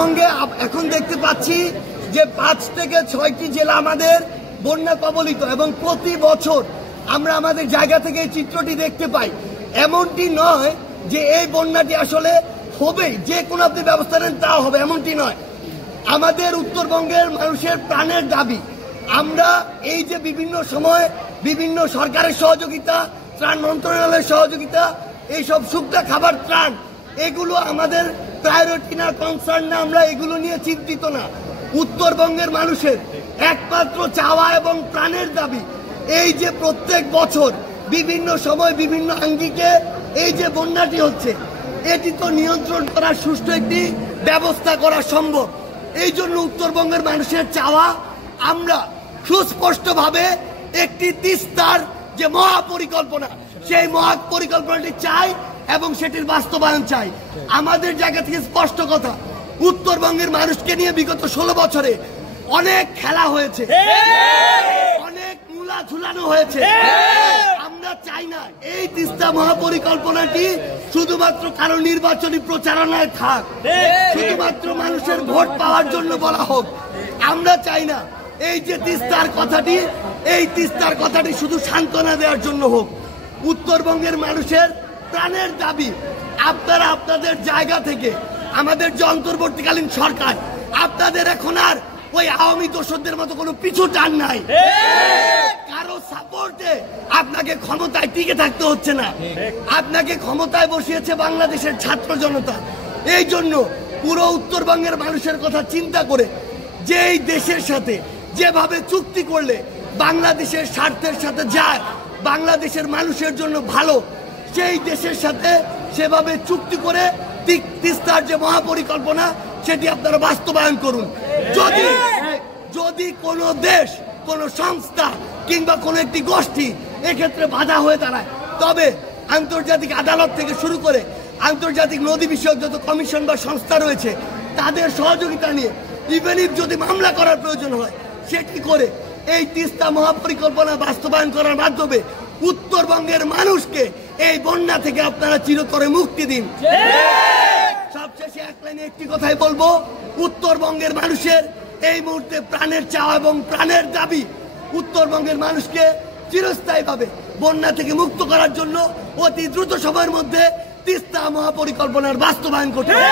উত্তরবঙ্গে এখন দেখতে পাচ্ছি যে 5 থেকে 6টি জেলা আমাদের বন্যা কবলিত এবং প্রতি বছর আমরা আমাদের জায়গা থেকে এই চিত্রটি দেখতে পাই। এমনটি নয় যে এই বন্যাটি আসলে হবে, যে কোনো আপনি ব্যবস্থা নেন তা হবে, এমনটি নয়। আমাদের উত্তরবঙ্গের মানুষের প্রাণের দাবি। আমরা এই যে বিভিন্ন সময় বিভিন্ন সরকারের সহযোগিতা, ত্রাণ মন্ত্রণালয়ের সহযোগিতা, এইসব শুকনা খাবার ত্রাণ, এগুলো আমাদের প্রায়োরিটি না, কনসার্ন না, আমরা এগুলো নিয়ে চিন্তিত না। উত্তরবঙ্গের মানুষের একমাত্র চাওয়া এবং প্রাণের দাবি এই যে প্রত্যেক বছর বিভিন্ন সময় বিভিন্ন আঙ্গিকে এই যে বন্যাটি হচ্ছে, এটি তো নিয়ন্ত্রণ করার সুষ্ঠু একটি ব্যবস্থা করা সম্ভব। এই জন্য উত্তরবঙ্গের মানুষের চাওয়া, আমরা সুস্পষ্টভাবে একটি তিস্তার যে মহাপরিকল্পনা, সেই মহাপরিকল্পনাটি চাই এবং সেটির বাস্তবায়ন চাই। আমাদের জায়গা থেকে স্পষ্ট কথা, উত্তরবঙ্গের মানুষকে নিয়ে বিগত 16 বছরে অনেক খেলা হয়েছে, অনেক মূলা ঝুলানো হয়েছে। আমরা চাই না এই তিস্তা মহাপরিকল্পনাটি শুধুমাত্র কারো নির্বাচনী প্রচারণায় থাক, শুধুমাত্র মানুষের ভোট পাওয়ার জন্য বলা হোক। আমরা চাই না এই যে তিস্তার কথাটি, এই তিস্তার কথাটি শুধু সান্ত্বনা দেওয়ার জন্য হোক। উত্তরবঙ্গের মানুষের প্রাণের দাবি, আপনারা আপনাদের জায়গা থেকে, আমাদের যে অন্তর্বর্তীকালীন সরকার, আপনাদের এখন আর ওই আওয়ামী দোসরদের মতো কোনো পিছু টান নাই। কারো সাপোর্টে আপনাকে ক্ষমতায় টিকে থাকতে হচ্ছে না, আপনাকে ক্ষমতায় বসিয়েছে বাংলাদেশের ছাত্র জনতা। এই জন্য পুরো উত্তরবঙ্গের মানুষের কথা চিন্তা করে, যে এই দেশের সাথে যেভাবে চুক্তি করলে বাংলাদেশের স্বার্থের সাথে যায়, বাংলাদেশের মানুষের জন্য ভালো, সেই দেশের সাথে সেভাবে চুক্তি করে তিস্তার যে মহাপরিকল্পনা সেটি আপনারা বাস্তবায়ন করুন। যদি কোনো দেশ, কোনো সংস্থা কিংবা কোনো একটি গোষ্ঠী এক্ষেত্রে বাধা হয়ে দাঁড়ায়, তবে আন্তর্জাতিক আদালত থেকে শুরু করে আন্তর্জাতিক নদী বিষয়ক যত কমিশন বা সংস্থা রয়েছে তাদের সহযোগিতা নিয়ে ইভেন ইফ যদি মামলা করার প্রয়োজন হয় সেটি করে এই তিস্তা মহাপরিকল্পনা বাস্তবায়ন করার মাধ্যমে উত্তরবঙ্গের মানুষকে এই বন্যা থেকে আপনারা চিরতরে মুক্তি দিন। সবশেষে এক লাইনে একটি কথাই বলবো, উত্তরবঙ্গের মানুষের এই মুহূর্তে প্রাণের চাওয়া এবং প্রাণের দাবি, উত্তরবঙ্গের মানুষকে চিরস্থায়ীভাবে বন্যা থেকে মুক্ত করার জন্য অতি দ্রুত সময়ের মধ্যে তিস্তা মহাপরিকল্পনার বাস্তবায়ন করতে হবে।